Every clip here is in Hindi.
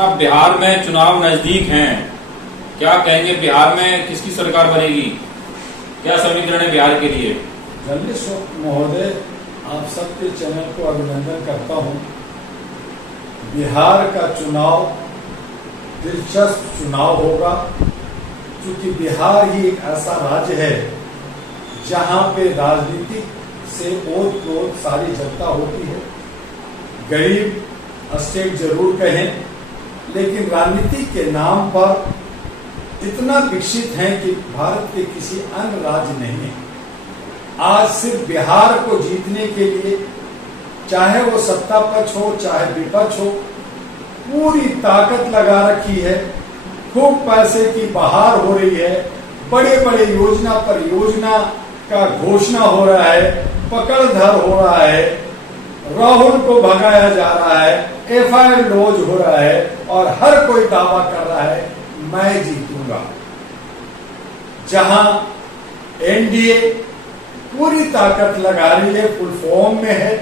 अब बिहार में चुनाव नजदीक हैं, क्या कहेंगे? बिहार में किसकी सरकार बनेगी? क्या समीकरण है बिहार के लिए? जर्नलिस्ट महोदय, आप सबके चैनल को अभिनंदन करता हूं। बिहार का चुनाव दिलचस्प चुनाव होगा, क्योंकि बिहार ही एक ऐसा राज्य है जहां पे राजनीति से ओत प्रोत सारी जनता होती है। गरीब स्टेट जरूर कहें, लेकिन राजनीति के नाम पर इतना विकसित है कि भारत के किसी अन्य राज्य नहीं है। आज सिर्फ बिहार को जीतने के लिए, चाहे वो सत्ता पक्ष हो चाहे विपक्ष हो, पूरी ताकत लगा रखी है। खूब पैसे की बहार हो रही है, बड़े बड़े योजना पर योजना का घोषणा हो रहा है, पकड़धर हो रहा है, राहुल को भगाया जा रहा है, एफआईआर लॉन्च हो रहा है और हर कोई दावा कर रहा है मैं जीतूंगा। जहां एनडीए पूरी ताकत लगा रही है, फुल फॉर्म में है,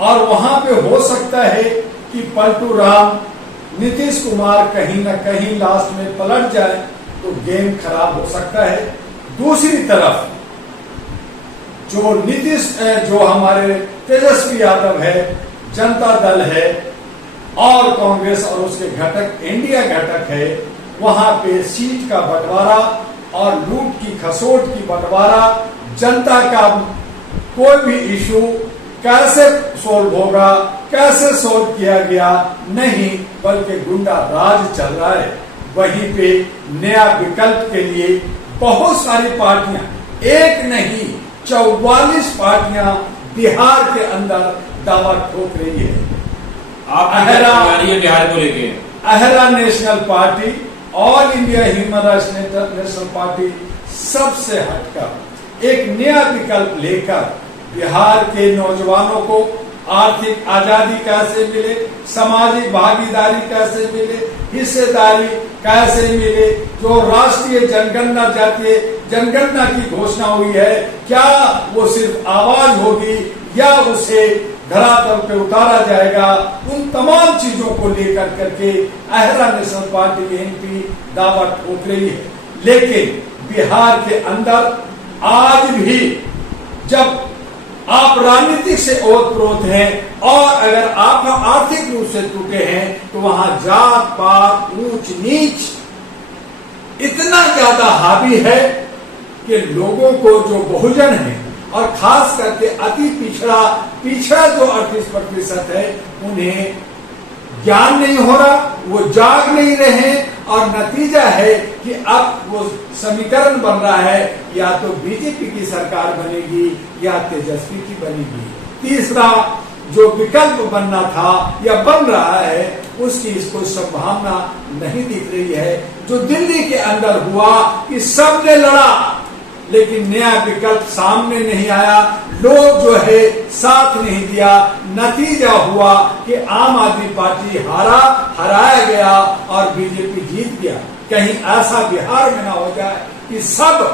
और वहां पे हो सकता है कि पलटू राम, नीतीश कुमार कहीं ना कहीं लास्ट में पलट जाए तो गेम खराब हो सकता है। दूसरी तरफ जो हमारे तेजस्वी यादव है, जनता दल है और कांग्रेस और उसके घटक इंडिया घटक है, वहां पे सीट का बंटवारा और लूट की खसोट की बंटवारा, जनता का कोई भी इशू कैसे सोल्व होगा, कैसे सोल्व किया गया, नहीं, बल्कि गुंडा राज चल रहा है। वहीं पे नया विकल्प के लिए बहुत सारी पार्टियां, एक नहीं 44 पार्टियां बिहार के अंदर दावा ठोक रही है। बिहार को लेके अहरा national party, all India human rights national party सबसे हटकर एक नया विकल्प लेकर बिहार के नौजवानों को आर्थिक आजादी कैसे मिले, सामाजिक भागीदारी कैसे मिले, हिस्सेदारी कैसे मिले, जो राष्ट्रीय जनगणना जातीय जनगणना की घोषणा हुई है, क्या वो सिर्फ आवाज होगी या उसे धरातल पे उतारा जाएगा, उन तमाम चीजों को लेकर करके अहरा नेशनल पार्टी की एमपी दावा ठोक रही है। लेकिन बिहार के अंदर आज भी जब आप राजनीतिक से ओतप्रोत हैं और अगर आप आर्थिक रूप से टूटे हैं, तो वहां जात पात ऊंच नीच इतना ज्यादा हावी है कि लोगों को जो बहुजन है और खास करके अति पिछड़ा जो 38% है, उन्हें ज्ञान नहीं हो रहा, वो जाग नहीं रहे, और नतीजा है कि अब वो समीकरण बन रहा है, या तो बीजेपी की सरकार बनेगी या तेजस्वी की बनेगी। तीसरा जो विकल्प बनना था या बन रहा है, उसकी इसको संभावना नहीं दिख रही है। जो दिल्ली के अंदर हुआ कि सबने लड़ा, लेकिन नया विकल्प सामने नहीं आया, लोग जो है साथ नहीं दिया, नतीजा हुआ कि आम आदमी पार्टी हराया गया और बीजेपी जीत गया। कहीं ऐसा बिहार में ना हो जाए कि सब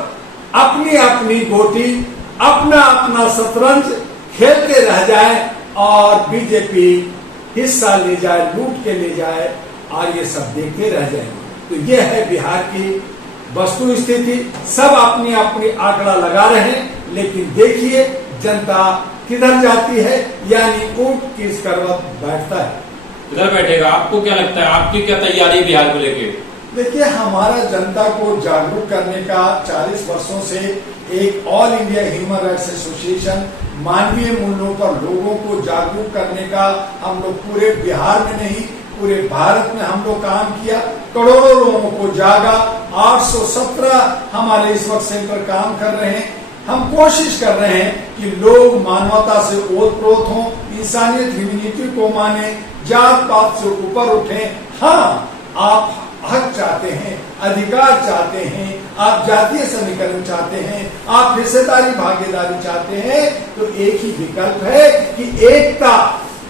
अपनी अपनी गोटी, अपना अपना शतरंज खेलते रह जाए और बीजेपी हिस्सा ले जाए, लूट के ले जाए और ये सब देखते रह जाएंगे। तो ये है बिहार की वस्तु स्थिति। सब अपनी अपनी आंकड़ा लगा रहे हैं, लेकिन देखिए जनता किधर जाती है, यानी ऊंट किस करवट बैठता है। किधर बैठेगा? आपको क्या लगता है, आपकी क्या तैयारी बिहार को लेके? देखिए, हमारा जनता को जागरूक करने का 40 वर्षों से एक all India human rights association, मानवीय मूल्यों पर लोगों को जागरूक करने का हम लोग पूरे बिहार में नहीं पूरे भारत में हम लोग काम किया, करोड़ों लोगों को जागा। 817 हमारे इस वक्त सेंटर काम कर रहे हैं। हम कोशिश कर रहे हैं कि लोग मानवता से ओतप्रोत हों, इंसानियत ह्यूमैनिटी को माने, जात पात से ऊपर उठें। हाँ, आप हक चाहते हैं, अधिकार चाहते हैं, आप जातीय समीकरण चाहते हैं, आप हिस्सेदारी भागीदारी चाहते हैं, तो एक ही विकल्प है कि एकता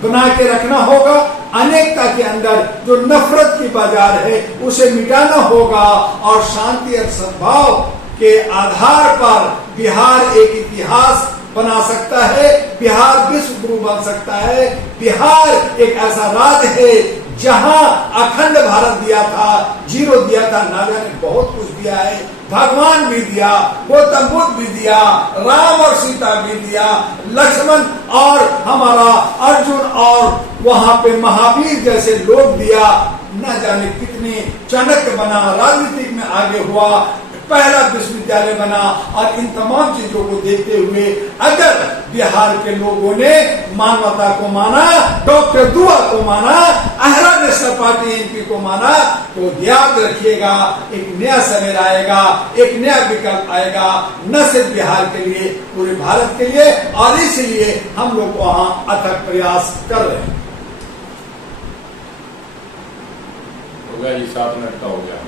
बना के रखना होगा। अनेकता के अंदर जो नफरत की बाजार है, उसे मिटाना होगा और शांति और सद्भाव के आधार पर बिहार एक इतिहास बना सकता है, बिहार विश्व गुरु बन सकता है। बिहार एक ऐसा राज्य है जहां अखंड भारत दिया था, 0 दिया था, ना जाने बहुत कुछ दिया है। भगवान भी दिया, गौतम बुद्ध भी दिया, राम और सीता भी दिया, लक्ष्मण और हमारा अर्जुन और वहां पे महावीर जैसे लोग दिया। न जाने कितने चाणक्य बना, राजनीतिक में आगे हुआ, पहला विश्वविद्यालय बना। और इन तमाम चीजों को देखते हुए अगर बिहार के लोगों ने मानवता को माना, डॉक्टर दुआ को माना, आहरा नेशनल पार्टी एनपी को माना, तो याद रखिएगा एक नया समय आएगा, एक नया विकल्प आएगा, न सिर्फ बिहार के लिए, पूरे भारत के लिए। और इसलिए हम लोग वहां अथक प्रयास कर रहे हैं। हो गया जी, 7 मिनट का हो गया।